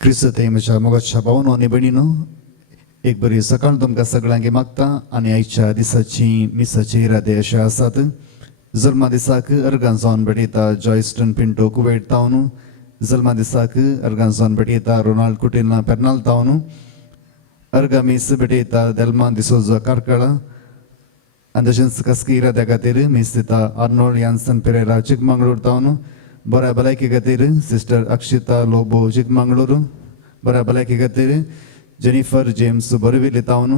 क्रिस्त ते म्हज्या मोगाच्या भावांनो आनी भयणीनो, एक बरी सकाळ तुमकां सगळ्यांक मागता आनी आयच्या दिसाची मिसाची इरादे अशे आसात. जल्मा दिसाक अर्गां जावन भेटयता जॉयस्टन पिंटो कुवेट तावन, जल्मा दिसाक अर्गां जावन भेटयता रोनाल्ड कुटिना पेर्नाल तावन, अर्गा मीस भेटयता देल्मा दिसोजा कारकळा आनी तशेंच कसकी इराद्या खातीर मीस दिता आर्नोल्ड यान्सन पेरेरा चिकमंगळूर तावन, बऱ्या भलायकी खातीर सिस्टर अक्षिता लोबो चिकमंगळूर, बऱ्या भलायकी खातीर जेनिफर जेम्स बोरविली तावन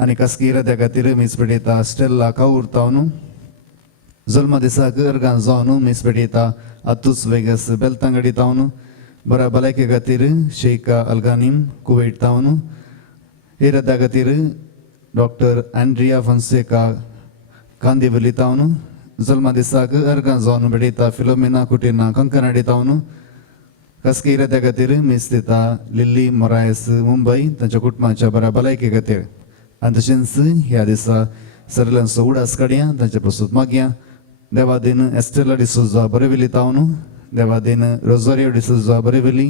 आनी कसकी इराद्या खातीर मीस भेटयता स्टेल्ला काऊर तावन, जल्मा दिसाक अर्गां जावन मीस भेटयता आतूस वेगस बेलतांगडी तावन, बऱ्या भलायकी खातीर शेखा अल्गानीम कुवेट तावन, इराद्या खातीर डॉक्टर एंड्रिया फॉन्सेका कांदिवली तावन, जल्मा दिसाक अर्गां जावन भेटयता फिलोमिना कुटिना कंकनाडी तावन, कसकी इराद्या खातीर मीस दिता लिली मोरायस मुंबई तांच्या कुटुंबाच्या बऱ्या भलायकी खातीर. आनी तशेंच ह्या दिसा सरल्यांचो उडास काडया तांचे प्रसूत मागया. देवादीन एस्टेला डिसोजा बोरेविली तावन, देवादीन रोजारियो डिसोजा बोरेविली,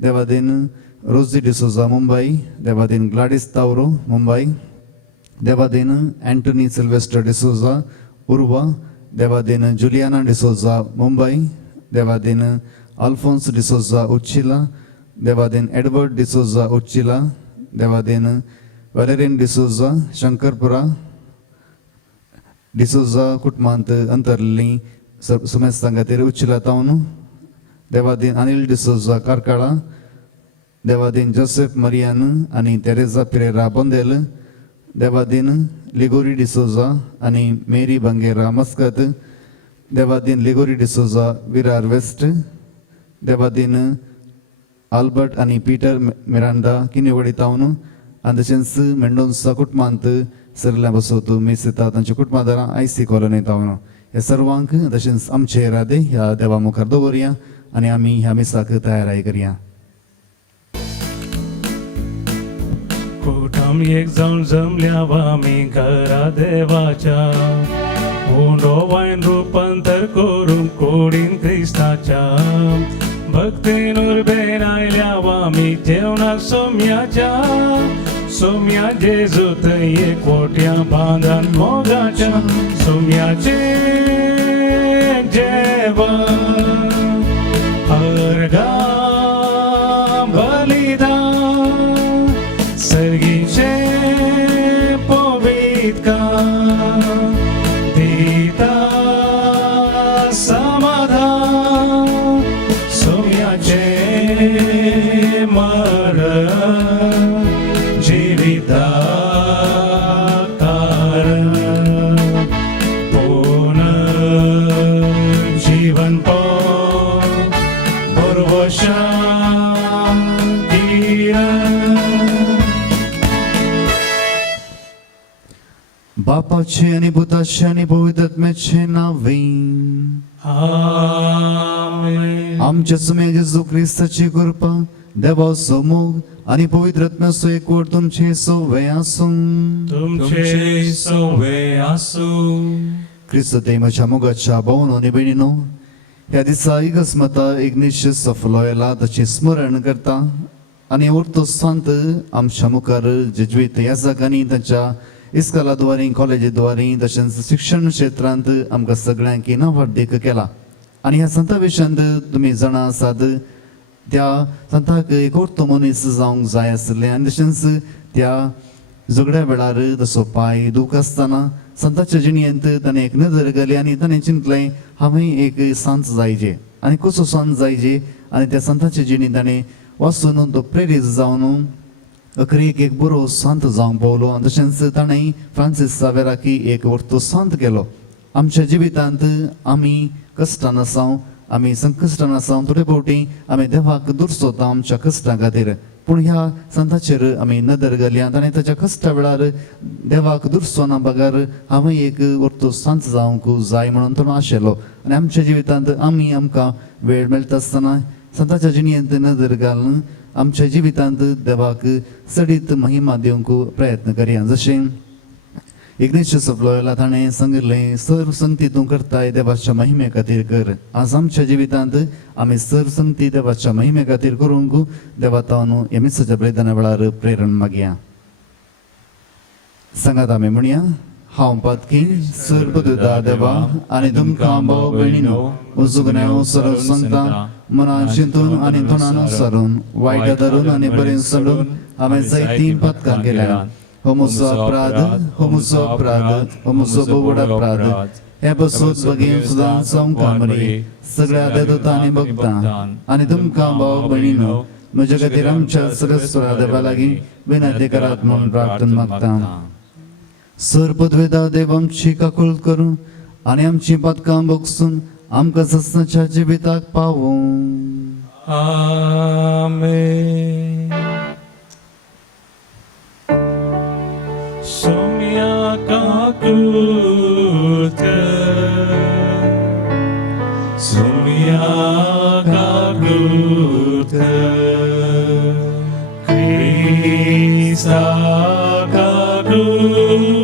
देवादीन रोजी डिसोजा मुंबई, देवादीन ग्लाडिस तावरो मुंबई, देवादीन एंटनी सिल्वेस्टर डिसोजा उर्वा, देवादीन जुलियाना डिसोजा मुंबई, देवादीन अल्फोन्स डिसोजा उच्चिला, देवादीन एडवर्ड डिसोजा उच्चिला, देवादीन वॅलेरियन डिसोजा शंकरपुरा डिसोजा कुटुंबांत अंतरली सुमेस्तां खातीर उच्चिला तावन, देवादीन अनिल डिसोजा कारकाळा, देवादीन जोसेफ मरियान आनी तेरेजा पिरेरा बोंदेल, देवादीन लिगोरी डिसोजा आनी मेरी Bangera Muscat, Devadin Liguori D'Souza Virar waste, Devadin Albert आनी पीटर मिरांडा किनेवडी तावन आनी तशेंच मेंडोन्सा कुटुंबांत सरल्या बसोत मीस दिता तांच्या कुटुंबादारां आयसी कॉलनी तावन. हे सर्वांक तशेंच आमचे इरादे ह्या देवा मुखार दवरया आनी आमी ह्या मिसाक तयाराय करया. कुटुंब एक जावन जमल्या आमी घरा देवाच्या, उंडो वायन रुपांतर करून कोडीन क्रिस्ताच्या, भक्तीन उर्बेन आयल्या आमी जेवणाक सोम्याच्या, सोम्या जेजूत एकवट्या बांदान मोगाच्या, सोम्याचे जेवण अर्गा बलिदान सर्गीचे पवित्र दिता समाधान, सोम्याचे मरण जिविता कारण, पुनर्जीवन बरोवशा बापाचे आनी भुताचे आनी पवित्र आत्म्याचे नांवें आमेन. आमचे सुमे जेजू क्रिस्ताची कृपा, देवाचो मोग आनी पवित्र आत्म्याचो एकवट तुमचे सगळे आसूं. तुमचे सगळे आसूं. क्रिस्त ते म्हज्या मोगाच्या भावांनो आनी भयणीनो, ह्या दिसा इगस्मता इग्निशियस सफलोयला ताचे स्मरण करता आनी उरतो सांत आमच्या मुखार जेजुईत याजकांनी तांच्या इस्कॉलाद्वारे कॉलेजीद्वारे तशेंच शिक्षण क्षेत्रांत आमकां सगळ्यांक इनामवार केला. आनी ह्या संता विशयांत तुमी जाणा आसात, त्या संताक एक उरतो मनीस जावंक जाय आसलें आनी तशेंच त्या झगड्या वेळार तसो पांय दूख आसतना संताच्या जिणेंत ताणें एक नदर घाली आनी ताणें चिंतलें हांवें एक सांत जायचे आनी कसो सांत जायचे. आनी त्या संताच्या जिणेंत ताणें वाचून तो प्रेरीत जावन अखरेक एक बरो सांत जावंक पावलो. आनी तशेंच ताणें फ्रांसीस सावेराकी एक व्हरतो सांत केलो. आमच्या जिवितांत आमी कश्टान आसां, आमी संकश्टान आसां, थोडे फावटी आमी देवाक दुर्सोता आमच्या कश्टां खातीर, पूण ह्या संताचेर आमी नदर घालया. ताणें ताच्या कश्टा वेळार देवाक दुर्सोना बगार हांवें एक व्हरतो सांत जावंक जाय म्हणून तो आशिल्लो. आनी आमच्या जिवितांत आमी आमकां वेळ मेळटा आसतना संताच्या जिणेंत नदर घालून आमच्या जिवितांत देवाक सडीत महिमा दिवंक प्रयत्न करया. जशें इग्नेशियस ऑफ लॉयोला ताणें सांगिल्लें सर्व संगती तूं करताय देवाच्या महिमे खातीर कर. आज आमच्या जिवितांत आमी सर्व संगती देवाच्या महिमे खातीर करूंक देवा तावन ह्या मिसाच्या बलिदाना वेळार प्रेरण मागया. सांगात आमी म्हणया, हांव पातकी सर्वपदुदा देवा आनी तुमकां भाव भयणीनो उजगण्यो सरळ सांगता, मनान चिंतून आनी तोंडान सारून वायट धरून आनी बरें सोडून हांवें जायतीं पातकां केल्या. हो म्हजो अपराध, हो म्हजो अपराध, हो म्हजो बोवड अपराध. हे बसून बगीन सुद्दां जावंक मरी सगळ्या देवतां आनी भक्तां आनी तुमकां भाव भयणीनो म्हजे खातीर आमच्या सरस्वरा देवा लागीं विनंती करात म्हूण प्रार्थना मागता. सर पदवेदा देव आमची काकूळ करूं आनी आमची पातकां भोगसून आमकां ससनाच्या जिविताक पावूं. Amen. Somia kakuta, somia kakuta, Krista kakuta,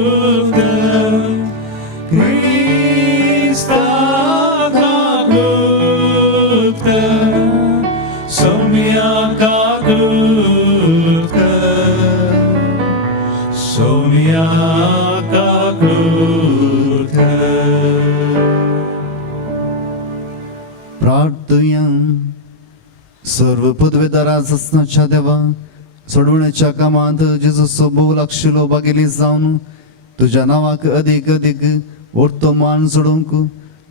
Krista kakuta, somia kakuta, somia kakuta. प्रार्थया. सर्व पदवेदारा ससनाच्या देवा सोडवण्याच्या कामात जेजूचो भोव लागशिल्लो बागेली जावन तुज्या नांवाक अदीक अदीक व्हडतो मान जोडूंक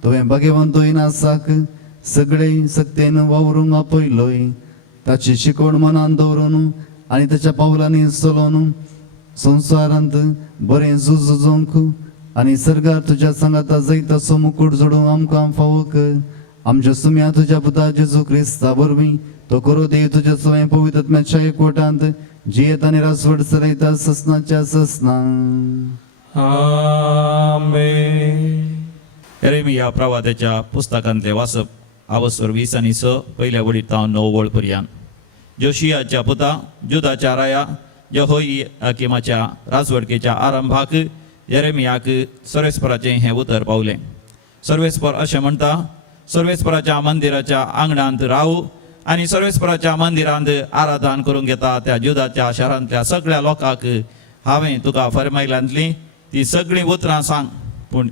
तुवें भाग्यवंतोयन आसाक सगळे सक्तेन वावरूंक आपयलोय. ताची शिकवण मनान दवरून आनी ताच्या पावलांनी चलोवन संवसारांत बरें झुजोवंक आनी सर्गार तुज्या सांगाता जायताचो मुकुट जोडूंक आमकां फावो कर. आमच्या सुम्या तुज्या पुता जेजू क्रिस्ता वरवीं तो करो देव तुज्या सवय पवित्र आत्म्याच्या एकवटांत जियेत आनी रासवड चलयता ससनाच्या ससना. Amen. येरेमिया प्रवाद्याच्या पुस्तकांतले वाचप आवसवर 20 आनी 6 पयल्या वडीत तावन 9 वळ पर्यंत. जोशियाच्या पुता जुदाच्या राया यहोयाकीमाच्या राजवडकेच्या आरंभाक येरेमियाक सर्वेस्पराचें हें उतर पावलें. सर्वेस्पर अशें म्हणटा, सर्वेस्पराच्या मंदिराच्या आंगणांत रावू आनी सर्वेस्पराच्या मंदिरांत आराधन करूंक येता त्या जुदाच्या शारांतल्या सगळ्या लोकांक हांवें तुका फरमायल्यांतलीं ती सगळीं उतरां सांग, पूण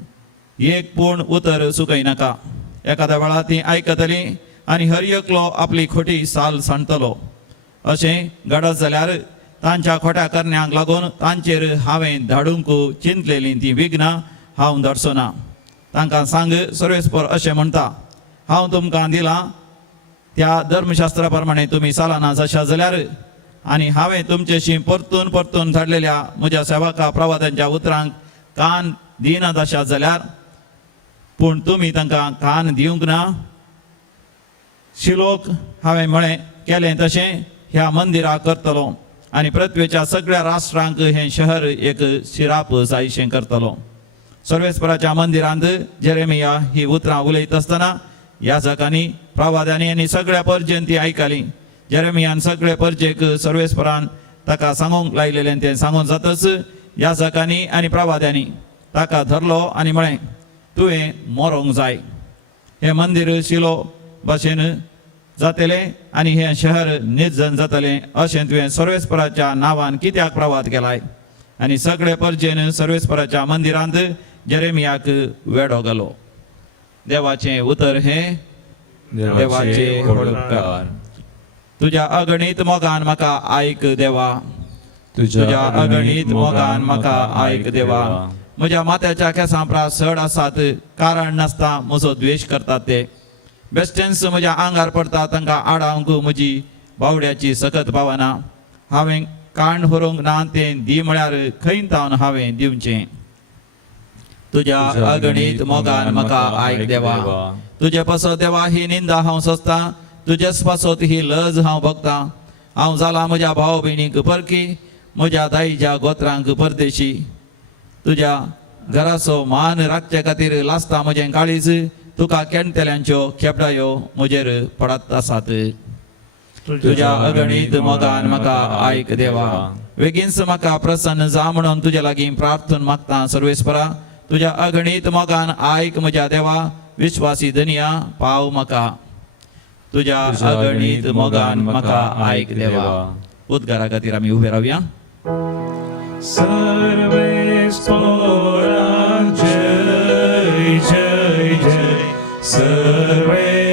एक पूण उतर सुकयनाका. एखाद्या वेळा ती आयकतलीं आनी हर एकलो आपली खोटी साल सांडटलो. अशें घडत जाल्यार तांच्या खोट्या करण्यांक लागून तांचेर हांवें धाडूंक चिंतलेलीं ती विघ्नां हांव धरचो ना. तांकां सांग, सर्वेस्पर अशें म्हणटा, हांव तुमकां दिलां त्या धर्मशास्त्रा प्रमाणे तुमी चलना जशा जाल्यार आनी हांवें तुमचेशी परतून परतून धाडलेल्या म्हज्या सेवका प्रवाद्यांच्या उतरांक कान दिना तशा जाल्यार, पूण तुमी तांकां कान दिवंक ना. शिलोक हांवें म्हळें केलें तशें ह्या मंदिराक करतलो आनी पृथ्वेच्या सगळ्या राष्ट्रांक हें शहर एक शिराप जायशें करतलो. सर्वेस्पराच्या मंदिरांत जेरेमिया ही उतरां उलयत आसतना याजकांनी प्रवाद्यांनी आनी सगळ्या परजेन ती आयकलीं. जेरेमियान सगळे परजेक सर्वेस्परान ताका सांगूंक लायलेलें तें सांगून जातच याजकांनी आनी प्रवाद्यांनी ताका धरलो आनी म्हळें, तुवें मरोंक जाय. हें मंदिर शिलो भाशेन जातलें आनी हें शहर निर्जन जातलें अशें तुवें सर्वेस्पराच्या नांवान कित्याक प्रवाद केलाय. आनी सगळे परजेन सर्वेस्पराच्या मंदिरांत जेरेमियाक वेडो घालो. देवाचें उतर हें देवाचे होडकार. तुज्या अगणित मोगान म्हाका आयक देवा, तुज्या अगणित मोगान म्हाका आयक देवा. म्हज्या माथ्याच्या केंसां प्रात सड आसात, कारण नासता म्हजो द्वेश करतात ते. बेस्टेन्स म्हज्या आंगार पडटा, तांकां आडावंक म्हजी बावड्याची सकत पावना. हांवें काण व्हरूंक ना तें दी म्हळ्यार खंय तावन हांवें दिवचें. तुज्या अगणित मोगान म्हाका आयक देवा. तुजे पासत देवा ही निंदा हांव सोंसता, तुजेच पासत ही लज हांव भोगता. हांव जाला म्हज्या भाव भयणीक परकी, म्हज्या दाईच्या गोत्रांक परदेशी. तुज्या घराचो मान राखचे खातीर लासता म्हजें काळीज, तुका केणतेल्यांच्यो खेपडायो म्हजेर पडत आसात. तुझ्या अगणित मोगान म्हाका आयक देवा बेगीनच म्हाका प्रसन्न जा म्हणून तुज्या लागीं प्रार्थना मागता सर्वेस्परा तुझ्या अगणित मोगान आयक म्हज्या देवा विश्वासी धनिया पाव म्हाका तुझ्या अगणित मोगान म्हाका आयक देवा उद्गारा खातीर आमी उबे रावया सर्वेस्परा जय जय जय सर्वेस्परा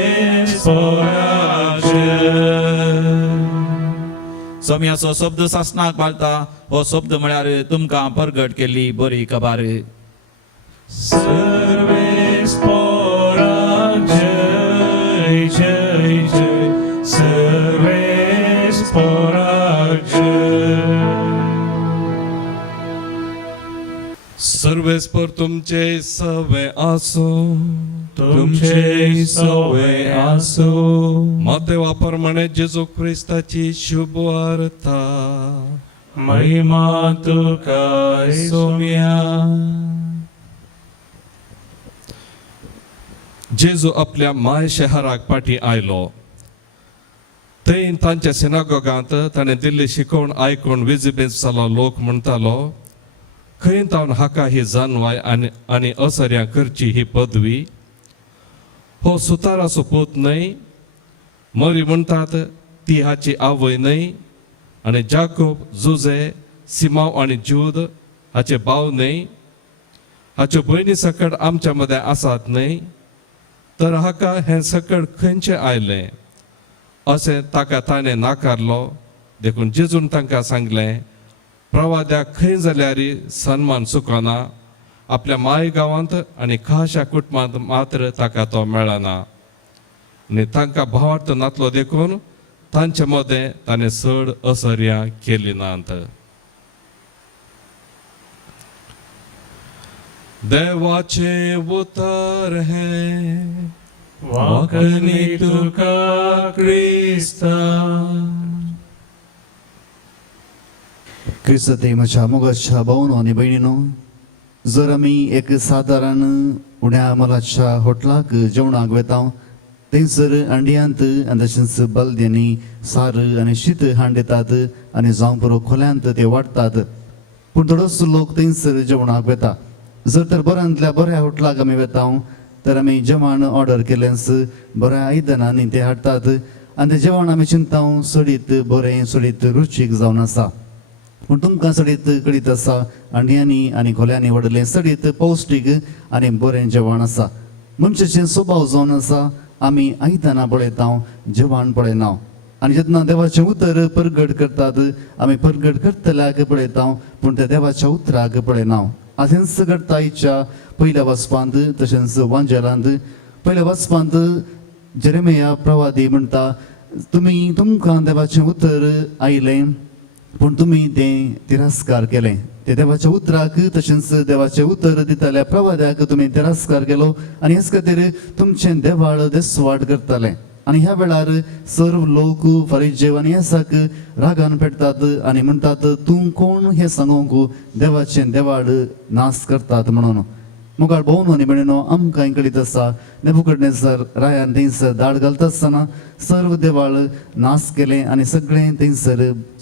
जय सोम्याचो शब्द सासनाक बाळता हो शब्द म्हळ्यार तुमकां परगट केल्ली बरी खबर सर्वेस्परा जय जय जय सर्वेस्परा जय सर्वेस्पर तुमचे सवे आसो तुमचे सवे आसो माते वाप्रमाणे जेजू ख्रिस्ताची शुभ वार्ता महिमा तुका सोम्या जेजू आपल्या माय शहराक पाठी आयलो थंय तांच्या सिनागोगांत ताणें दिल्ली शिकोवण आयकून विजिबेज जालो लोक म्हणटालो खंय तावन हाका ही जानवाय आनी असर्यां करची ही पदवी हो सुताराचो पूत न्हय मरी म्हणटात ती हाची आवय न्हय आनी जाकोब जुजे सिमाव आनी जूद हाचे भाव न्हय हाच्यो भयणी सकट आमच्या मदें आसात न्हय तर हाका हें सकट खंयचें आयलें अशें ताका ताणें नाकारलो देखून जेजून तांकां सांगलें प्रवाद्याक खंय जाल्यार सन्मान चुकना आपल्या माय गांवांत आनी खाशा कुटुंबांत मात्र ताका तो मेळना आनी तांकां भावार्थ नातलो देखून तांचे मदें ताणें चड असर्यां केली नात देवाचे उतर हें वाकनी तुका क्रिस्ता क्रिस्त म्हज्या मोगाच्या भावांनो आनी भयणीनो जर आमी एक सादारण उण्या मोलाच्या हॉटेलाक जेवणाक वेता थंयसर अंड्यांत आनी तशेंच बलद्यांनी सार आनी शीत हाड दितात आनी जावं पुरो खोल्यांत ते वाडटात पूण थोडोसो लोक थंयसर जेवणाक वेता जर तर बऱ्यांतल्या बऱ्या हॉटेलाक आमी वेता तर आमी जेवण ऑर्डर केलेंच बऱ्या आयदनांनी ते हाडटात आनी तें जेवण आमी चिंता सडीत बरें सडीत रुचीक जावन आसा पूण तुमकां सडीत कळीत आसा अंड्यांनी आनी खोल्यांनी व्हडलें सडीत पौश्टीक आनी बरें जेवण आसा मनशाचें स्वभाव जावन आसा आमी आयदनां पळयता जेवण पळयना आनी जेन्ना देवाचें उतर परगट करतात आमी परगट करतल्याक पळयता पूण त्या देवाच्या उतराक पळयना आजच घडटा आयच्या पयल्या वचपांत तशेंच वांजेलांत पयल्या वचपांत जेरेमिया प्रवादी म्हणटा तुमकां देवाचें उतर आयलें पूण तुमी तें तिरस्कार केलें ते देवाच्या उतराक तशेंच देवाचें उतर दिताल्या प्रवाद्याक तुमी तिरस्कार केलो आनी हेच खातीर तुमचें देवाळ देसवाट करतालें आनी ह्या वेळार सर्व लोक फरिजेव आनी येसाक रागान पेटतात आनी म्हणटात तूं कोण हें सांगूंक देवाचें देवाळ नाश करतात म्हणून मुखार भोंवन आनी भयणीनो आमकां कळीत आसा नेबुकदनेझर रायान थंयसर धाड घालता आसतना सर्व देवाळ नाश केलें आनी सगळें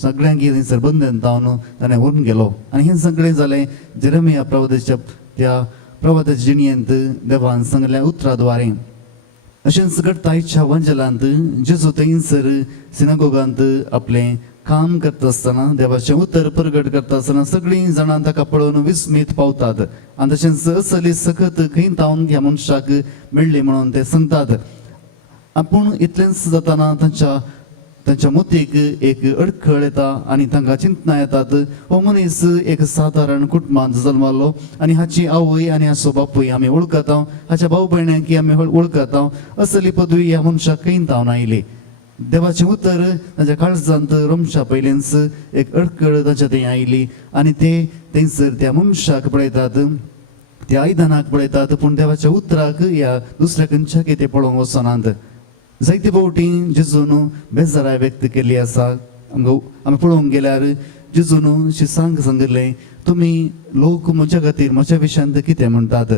सगळ्यांक थंयसर बंदन तावन ताणें व्हरून गेलो आनी हें सगळें जालें जेरेमिया प्रवादाच्या त्या प्रवादाच्या जिणयेंत देवान सांगल्या उतरा द्वारे अशेंच घडटा आयच्या वांजेलांत जेजू थंयसर सिनागोगांत आपलें काम करता आसतना देवाचें उतर परगट करता आसतना सगळीं जाणां ताका पळोवन विस्मीत पावतात आनी तशेंच असली सखत खंय तावन ह्या मनशाक मेळ्ळी म्हणून ते सांगतात पूण इतलेंच जाताना तांच्या मोतीक एक अडखळ येता आनी तांकां चिंतना येतात हो मनीस एक सादारण कुटुंबांत जल्मलो आनी हाची आवय आनी हाचो बापूय आमी वळखता हाच्या भाव भयणांकी आमी वळखता असली पदवी ह्या मनशाक खंय तावन आयली देवाचें उतर ताच्या काळजांत रोमच्या पयलींच एक अडखळ ताच्या थंय आयली आनी ते थंयसर त्या मनशाक पळयतात त्या आयदनाक पळयतात पूण देवाच्या उतराक ह्या दुसऱ्या खंयच्याक ते पळोवंक वचनात जायते फावटी जेजून बेजाराय व्यक्त केली आसा आमी पळोवंक गेल्यार जेजून शिसांक सांगलें तुमी लोक म्हज्या खातीर म्हज्या विशयांत कितें म्हणटात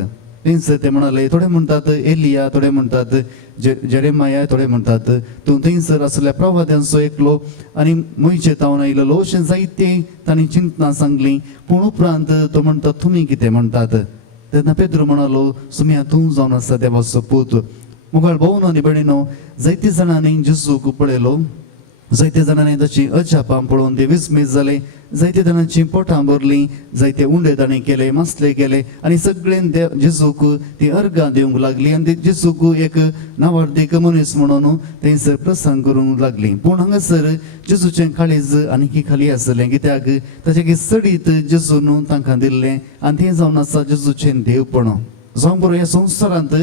थंयसर ते म्हणाले, थोडे म्हणटात एलिया, थोडे म्हणटात जेरेमाया, थोडे म्हणटात तूं थंयसर आसल्या प्रवाद्यांचो एकलो आनी मयचे तावन आयिल्लो, अशें जायते तांणी चिंतनां सांगलीं. पूण उपरांत तो म्हणटा, तुमी कितें म्हणटात? तेन्ना पेद्रो म्हणालो, सुम्या तूं जावन आसा देवाचो पूत. मुगाळ भाऊन आनी भयणीनो, जायते जाणांनी जेजूक पळयलो, जायते जाणांनी ताची अजापां पळोवन ते विस्मीत जाले. जायते जाणांची पोटां भरलीं, जायते उंडे ताणें केले, मासले केले आनी सगळे जेजूक ती अर्गां दिवंक लागलीं आनी जेजूक एक नावार्थीक मनीस म्हणून थंयसर प्रसंग करूंक लागलीं. पूण हांगासर जेजूचें काळीज आनीक खाली आसलें, कित्याक ताचे सडीत जेजून तांकां दिल्लें आनी तें जावन आसा जेजूचें देवपण. जावं बरो ह्या संवसारांत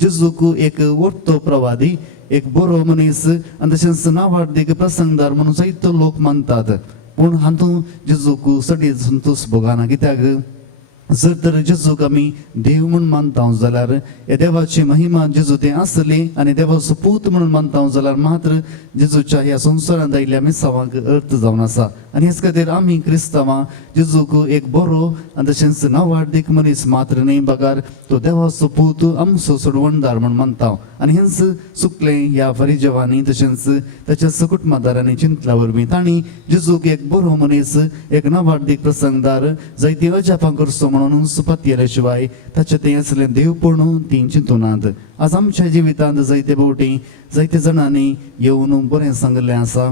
जेजूक एक वर्तो प्रवादी, एक बरो मनीस आनी तशेंच नावार्थीक प्रसंगदार म्हणून जायतो लोक मानतात. पूण हातूंत जेजूक सडी संतोश भोगना, कित्याक जर तर जेजूक आमी देव म्हूण मानता जाल्यार हे देवाची महिमा जेजू तें आसली आनी देवाचो पूत म्हणून मानता जाल्यार मात्र जेजूच्या ह्या संवसारांत आयिल्ल्या मिसावांक अर्थ जावन आसा. आनी हेच खातीर आमी क्रिस्तांवां जेजूक एक बरो आनी तशेंच नावार्थीक मनीस मात्र न्ही, बगार तो देवाचो पूत आमचो सोडवणदार म्हूण मानता. आनी हेंच चुकलें ह्या फरिजवांनी तशेंच ताच्या कुटुंबदारांनी चिंतल्या वरवीं. तांणी जेजूक एक बरो मनीस, एक नावार्थीक प्रसंगदार, जायती अजापां करचो म्हणून सुपात येले शिवाय ताचें तें असलें देवपण तीं चिंतूनात. आज आमच्या जिवितांत जायते फावटी जायते जाणांनी येवन बरें सांगलें आसा,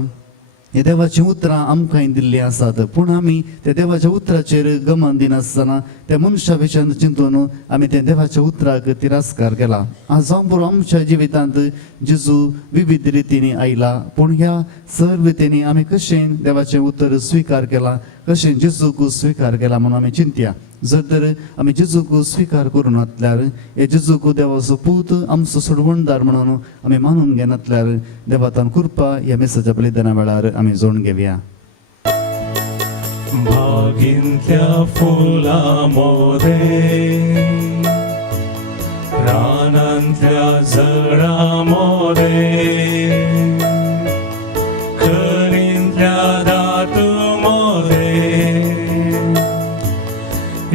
हे देवाची उतरां आमकां दिल्लीं आसात, पूण आमी त्या देवाच्या उतराचेर गमन दिनासतना त्या मनशा विशयान चिंतून आमी त्या देवाच्या उतराक तिरस्कार केला. आज जावं बरो आमच्या जिवितांत जेजू विविध रितींनी आयला, पूण ह्या सर्व रितींनी आमी कशें देवाचें उतर स्विकार केलां, कशें जेजूक स्विकार केला म्हणून आमी चिंतया. जर तर आमी जेजूक स्विकार करून नातल्यार, हे जेजूक देवाचो पूत आमचो सोडवणदार म्हणून आमी मानून घेनातल्यार देवातान कृपा ह्या मेसाच्या बलिदाना वेळार आमी जोडून घेवया. बागींतल्या फुलांमध्ये, रानांतल्या झाडांमध्ये, खणींतल्या धातूमध्ये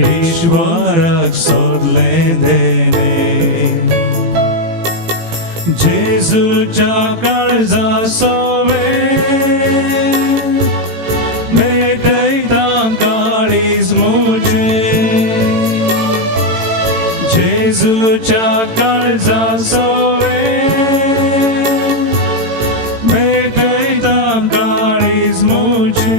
ईश्वराक सोदलें देणे. जेजूच्या काळजा सोवे मेटयता काळीज मुजे. जेजूच्या काळजा सोवे मेटयता काळीज मुजे.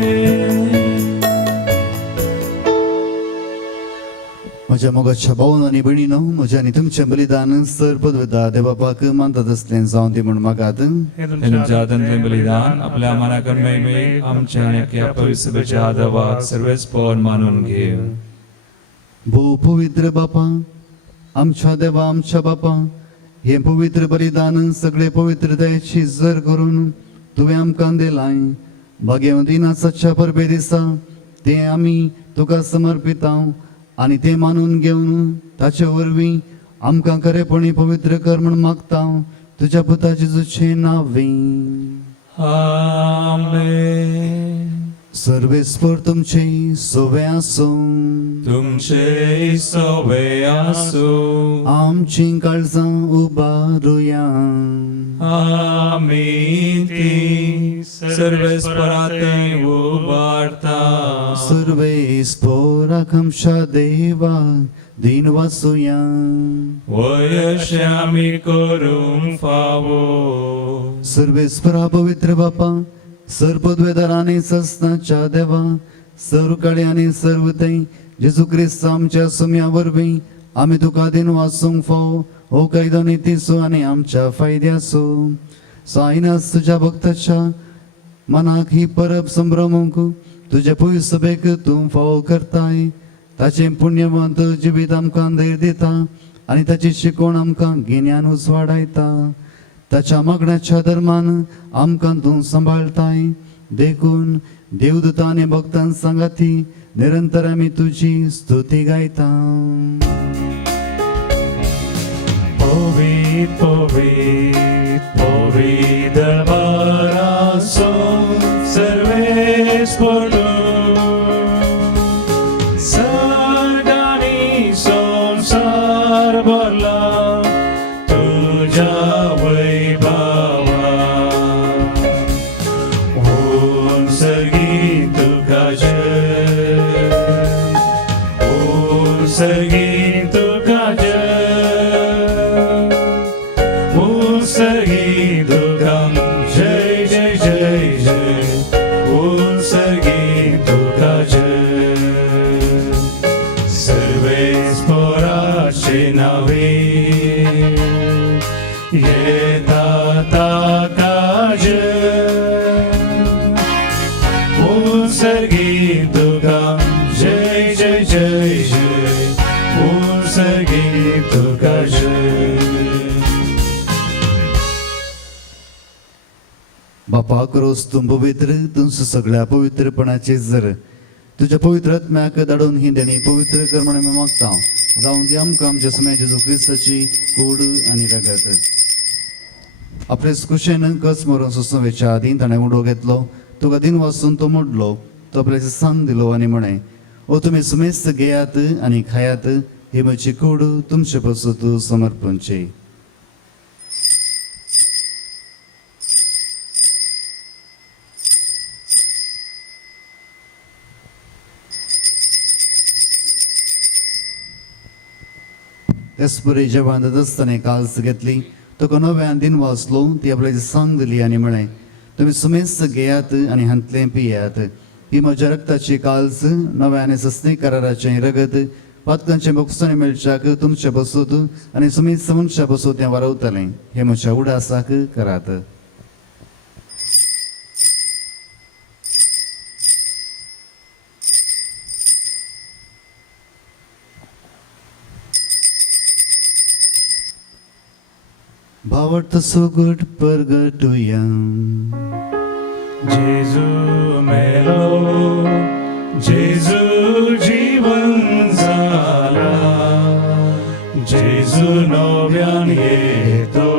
म्हज्या मोगाच्या भावांनो आनी भयणीनो, म्हजें आनी तुमचें बलिदान सर पदवेदा देवापाक मानतात असलें जावं ती म्हूण मागात. तुमच्या हातांतलें बलिदान आपल्या मनाकन मेळमे आमच्या ह्या पवित्र आदवाक सर्वेस्पण मानून घे. भोव पवित्र बापा, आमच्या देवा, आमच्या बापा, हे पवित्र बलिदान सगळे पवित्रतायेची जर करून तुवें आमकां दिलाय. भाग्यवतीन सच्च्या परबे दिसा तें आमी तुका समर्पिता आनी तें मानून घेवन ताचे वरवीं आमकां खरेपणी पवित्र कर म्हूण मागता तुज्या पुता जेजूचें नांवें. आमेन. सर्वेस्पर तुमचे सोवे आसूं, तुमचे सोवे आसूं. आमची काळजां उबारुया. आमी ती सर्वेस्परातें उबारता. सर्वेस्पराक आमच्या देवाक दिन वासुया. वयशें आमी करूंक फावो. सर्वेस्परा पवित्र बापा, सर्पद्वेदारांनी सस्नाच्या देवा, सर्वकाळी आनी सर्वतय जेजू क्रिस्त आमच्या सुम्या वरवीं आमी तुका दिन वासूंक फाव हो कायदो नितीचो आनी आमच्या फायद्याचो. सायनास तुज्या भक्ताच्या मनाक ही परब संभ्रमूंक तुज्या पवित्र सभेक तूं फाव करताय. ताचें पुण्यवंत जिवीत आमकां धैर्य दिता आनी ताची शिकवण आमकां गिन्यानूच वाडयता. ताच्या मागण्याच्या धर्मान आमकां तूं सांबाळताय. देखून देवदूतां आनी भक्तां सांगाती निरंतर आमी तुजी स्तुती गायता. Povit, povit, povit darbaraso, serves por tu. Sargani som sarva सर्गी तुका जय सर्गी तुका जय सर्गी तुका जय जय जय जय सर्गी तुका जय सर्वेस पोराचे नावे येता ताका जय सर्गी तुका जय जय जय जय सर्गी तुका जय बापा करोस तूं पवित्र तुझ सगळ्या पवित्रपणाचे जर तुझ्या पवित्र आत्म्याक धाडून ही देणी पवित्र कर म्हणून मी मागता जाऊन दी आमकां आमच्या समय जेजू क्रिस्ताची कूड आनी रगत आपले कुशेन कस मरून सुसवेच्या आदीं ताणें उडो घेतलो तुका दिन वाचून तो मोडलो तो आपल्याचे सांग दिलो आनी म्हणे ओ तुमी सुमेस्त घेयात आनी खायात ही म्हजी कूड तुमचे पासून समर्पणचे तेसपरी जेवण आसतना काल्स घेतली तुका नव्यान दिन वाचलो ती आपल्याची सांग दिली आनी म्हणे तुम्ही सुमेस्त घेयात आनी हांतले पियात ही म्हज्या रक्ताची काल्स नव्या आनी सस्ती कराराचें रगत पातकांचे मोक्षाने मेळच्याक तुमचे बसोत आनी सुमेस्त मनशा बसोत तें वारवतलें हे म्हज्या उडासाक करात भावार्थ सोगट परगटुया जेजू मेलो जेजू जीवन जाला जेजू नव्यान येतलो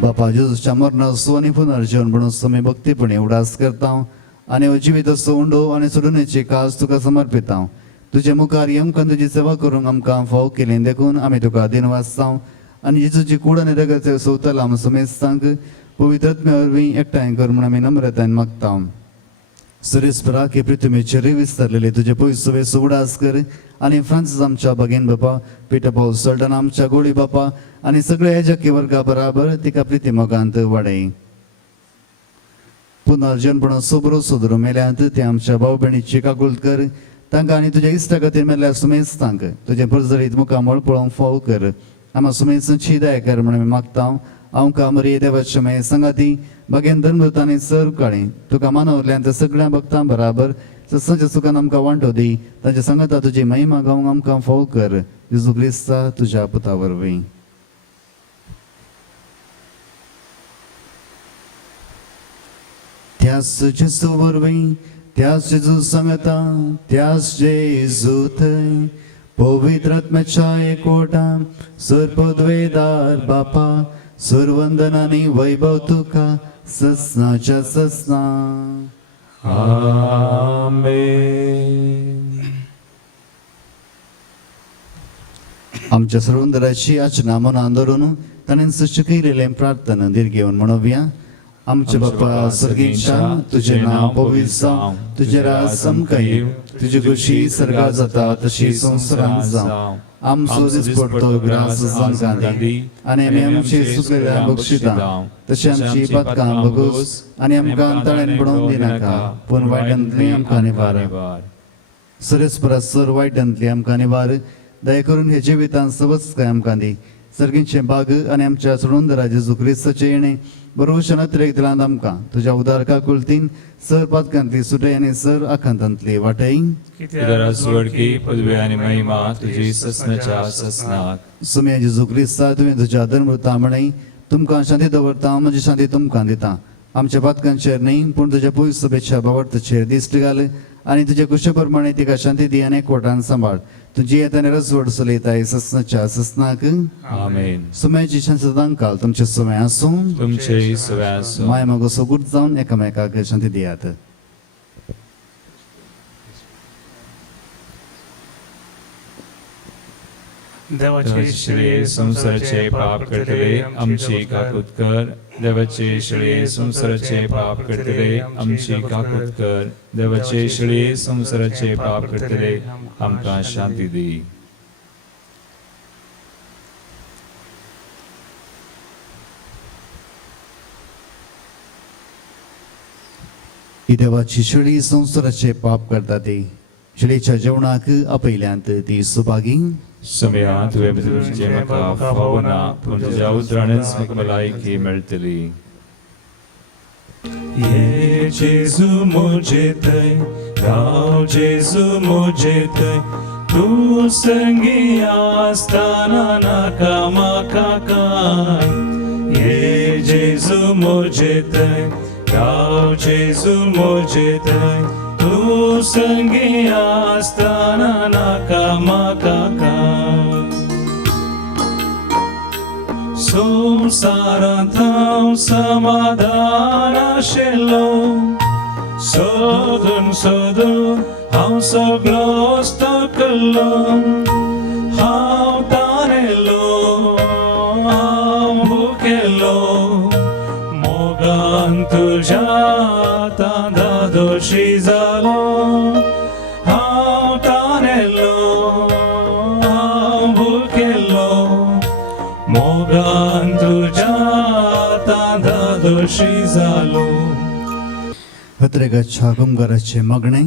बापा जेजूच्या मरणाचो आनी पुनर्जीवन म्हणून समी भक्तीपणे उडास करता आनी जिवीत असो उंडो आनी सोडुनेची कास तुका समर्पिता तुझे मुखार आमकां तुजी सेवा करूंक आमकां फाव केलें देखून आमी तुका दिन वाचता आनी जेजूची कूड आनी रगत सवतला आम सुमेस्तांक पवित्र आत्म्या वरवीं एकठांय कर म्हूण आमी नम्रतायेन मागता सुरेस्पराक हे पृथ्वीचेर विस्तारलेले तुजे पयस सुवेस उडास कर आनी फ्रांसीस आमच्या भगीन बापा पिटर पॉल सल्टन आमच्या गोळी बापा आनी सगळे हेजकी वर्गा बराबर तिका प्रिती मोगांत वाडय पुनर्जन्मपणां सोबरो सोदरो मेल्यांत ते आमच्या भाव भयणीची काकुळट कर तांकां आनी तुज्या इश्टा खातीर मेल्ल्या सुमेस्तांक तुजे परजरीत मुखामळ पळोवंक फाव कर आम्हा सुमेस्तांची दया कर म्हणून आमी मागता आमकां मरी देवाचे मे संगाती भगेन धर्मदूत आनी सर काळी तुका मानवल्यान त्या सगळ्या भक्तां बराबर ससाच्या सुखान आमकां वांटो दी तांच्या संगता तुजी महिमा गावंक आमकां फाव कर जेजू क्रिस्ता तुज्या पुता वरवीं त्याच जेजू वरवीं त्याच जेजू सांगता त्याच जेजू थंय पवित्र आत्म्याच्या एकवटा सर्पद्वेदार बापा सुरवंदनानी वैभव तुका ससनाच्या ससना आमेन आमच्या सर्वंदराची याचना मनान धरून ताणें सृश्टी केलेलें प्रार्थना दीर घेवन म्हणोवया आमचे बापा सर्गीच्या तुझे नाव पवित्र जावं तुझे राज समका येवं तुझी खुशी सर्गा जाता तशी संवसारांत जावं आमचो दिसपडतो ग्रास जांकां दी आनी आमी आमची सुकलेल्या बक्षितां तशी आमची पातकां बगोस आनी आमकां ताळेन पडोवंक दिनाका पूण वायटांतली आमकां निवार सुरेस्परा सर वायटांतली आमकां निवार दया करून हे जिवितांत सबस काय आमकां दी सर्गींचे बाग आनी आमच्या सोडून जेजू क्रिस्ताचे येणे बरोवशा नत्रेक दिलांत आमकां तुज्या उदार काकुळतीन सर पातकांतली सुटय आनी सर आखांतांतली वाटय कितें सुवडकी पदवी आनी महिमा तुजी ससनाच्या ससनाक सुम्या जेजू क्रिस्ता तुवें तुज्या धर्मृता म्हणय तुमकां शांती दवरता म्हजी शांती तुमकां दिता आमच्या पातकांचेर न्ही पूण तुज्या पयस सभेच्या बावर्ताचेर दिश्ट घाल आनी तुज्या कुशे प्रमाणे तिका शांती दी आनी एकवटान सांबाळ तुजी येतानी रसवड चलयताय ससनाच्या ससनाक आमेन सुम्याची शांती तांकां तुमचे सुमें आसूं तुमचे सव्यास माय मागो सोगूट जावन एकामेकाक शांती दियात देवाचे शिळे संसाराचे पाप करतले आमची काकूत कर. देवाचे शिळे संसाराचे पाप करतले आमची काकूत कर. देवाचे शिळे संसाराचे पाप करतले आमकां शांती दी. ही देवाची शिळी संसाराचे पाप करता ते शिळेच्या जेवणाक आपयल्यांत ती सुभागी. समया तुवें तुमचे म्हाका फावो ना पूण तुज्या उतराणच म्हाका भलायकी मेळटली. ये जेजू म्हजे थंय राव जेजू म्हजे थंय तूं संगी आसतना नाका म्हाका काय. ये जेजू म्हजे थंय राव जेजू म्हजे थंय तूं संगी आसतना नाका म्हाका काय. संवसारांत हांव समाधान आशिल्लो सोदून सोदून हांव सगळोच थकलो. हांव ताणेलो हांव भुकेलो मोगान तुज्या आतां धादोशी जालो. हांव ताणेलो हांव भुकेलो मोगान तुज्या आतां धादोशी जालो. हत्रेगाच्या गुमगाराचे मगणे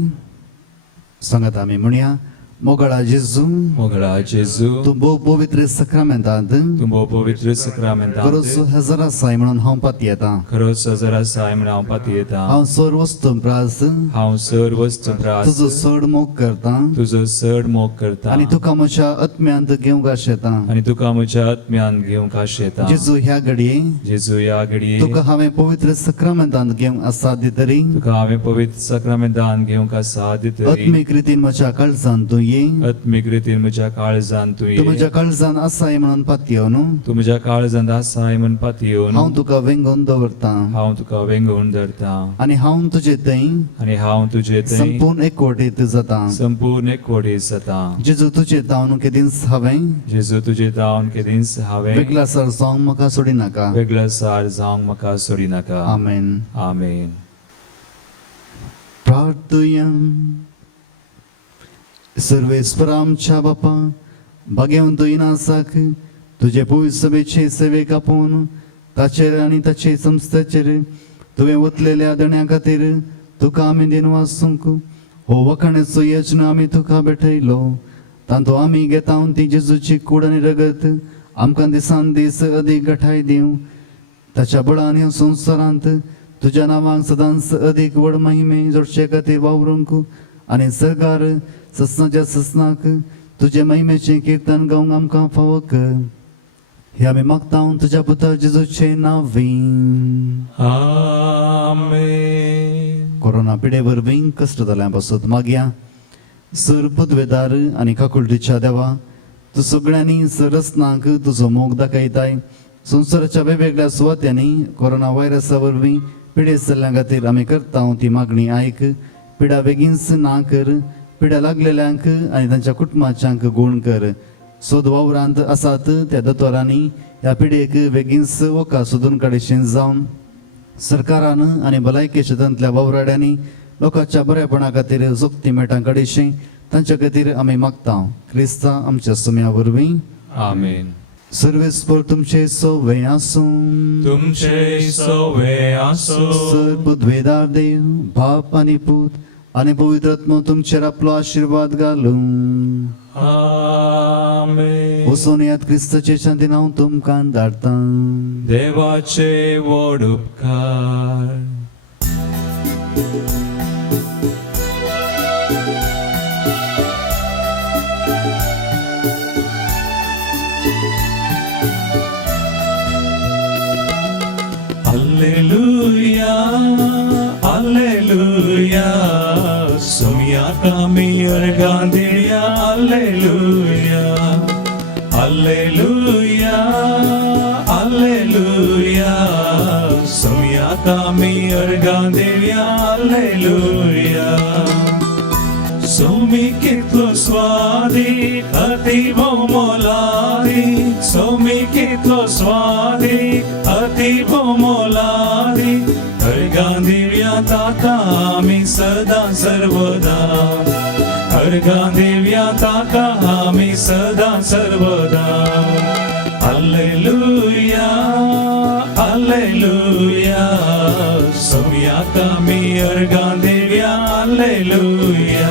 सांगात आमी म्हणया. मोगळा जेजू मोगळा जेजू तूं भोव पवित्र सक्रामेंतांत तूं भोव पवित्र सक्रामेंतांत खरोच हजर आसाय म्हणून हांव पाती येता. खरोच हजर आसाय म्हण हांव पाती येता. हांव सर वस्तू प्रास हांव सर वस्तू प्रास तुजो चड मोग करता तुजो चड मोग करता आनी तुका म्हज्या आत्म्यांत घेवंक आशेता. आनी तुका म्हज्या आत्म्यान घेवंक आशेता. जेजू ह्या घडये जेजू ह्या घडये तुका हांवें पवित्र सक्रामेंतांत घेवंक आसा दितरी तुका हांवें पवित्र सक्रामेंतान घेवंक आसा दितरी. आत्मीक रितीन म्हज्या काळजांत तूं ये. आत्मीक रितीन म्हज्या काळजांत तूं तूं ये. म्हज्या काळजांत आसाय म्हणून पातयो न्हू. तूं म्हज्या काळजांत आसाय म्हण पाती येवन हांव तुका वेंगोवन दवरता हांव तुका वेंगोवन धरता. आनी हांव तुजे थंय आनी हांव तुजे थंय संपूर्ण एकवटीत जाता. संपूर्ण एकवटीत जाता. जेजू तुजे तावन केदींच हांवें जेजू तुजे तावन केदींच हांवें वेगळा सर जावंक म्हाका सोडी नाका. वेगळा सार जावंक म्हाका सोडी नाका. आमेन. आमेन. प्रार्थुया. सर्वेस्पर आमच्या बापा भाग्यवंत इनासाक तुझे पवित्र सभेचे सेवेक आपोवन ताचेर आनी ताचे संस्थेचेर तुवें ओतलेल्या दण्या खातीर तुका आमी दिन वासूंक हो वखणाचो यज्ञ आमी तुका भेटयलो. तांतो आमी घेता ती जेजूची कूड आनी रगत आमकां दिसान दीस अदीक घटाय दिवं. ताच्या बळान ह्या संवसारांत तुज्या नांवाक सदांच अदीक व्हड महिमे जोडचे खातीर वावरूंक आनी सरकार ससनाच्या ससनाक तुजे महिमेचें कीर्तन गावंक आमकां फावो कर. हे आमी मागता तुज्या पुता जेजूचे नांवीं. आमेन. कोरोना पिडे वरवीं कश्ट जाल्ल्या पासून मागया. सर पदवेदार आनी काकुळटीच्या देवा तूं सगळ्यांनी सरसनाक तुजो मोग दाखयताय. संवसाराच्या वेगवेगळ्या सुवात्यांनी कोरोना व्हायरसा वरवीं पिडे जाल्ल्या खातीर आमी करता ती मागणी आयक. पिडा बेगीनच ना कर. पिड्या लागलेल्यांक आनी तांच्या कुटुंबाच्यांक गुण कर. सोद वावरांत आसात त्या दोतोरांनी ह्या पिडेक बेगीनच वखा सोदून काडचें जावन सरकारान आनी भलायकी क्षेत्रांतल्या वावराड्यांनी लोकांच्या बरेपणा खातीर जोखती मेटां काडचें तांचे खातीर आमी मागता. क्रिस्ता आमच्या सुम्या वरवीं. आमेन. सर्वेस्पर तुमचे सोवे आसूं. तुमचे सोवे आसूं. सर पदवेदार देव बाप आनी पूत आनी पवित्र आत्मो तुमचेर आपलो आशिर्वाद घालूं. आमेन. वचून येयात क्रिस्ताचे शांतीन हांव तुमकां धाडटां. देवाचे व्हड उपकार. Alleluia, Alleluia, Sumiak आमी अर्गां दिया. Alleluia, Alleluia, Alleluia, Sumiak आमी अर्गां दिया. Alleluia, सोमी कितलो स्वादी अति मोलादी सोमी कितलो स्वादी अति मोलादी अर्घा दिव्या ताका आम्ही सदा सर्वदा अर्घा दिव्या ताका आम्ही सदा सर्वदा हालेलुया हालेलुया सोम्या कामी अर्घा दिव्या हालेलुया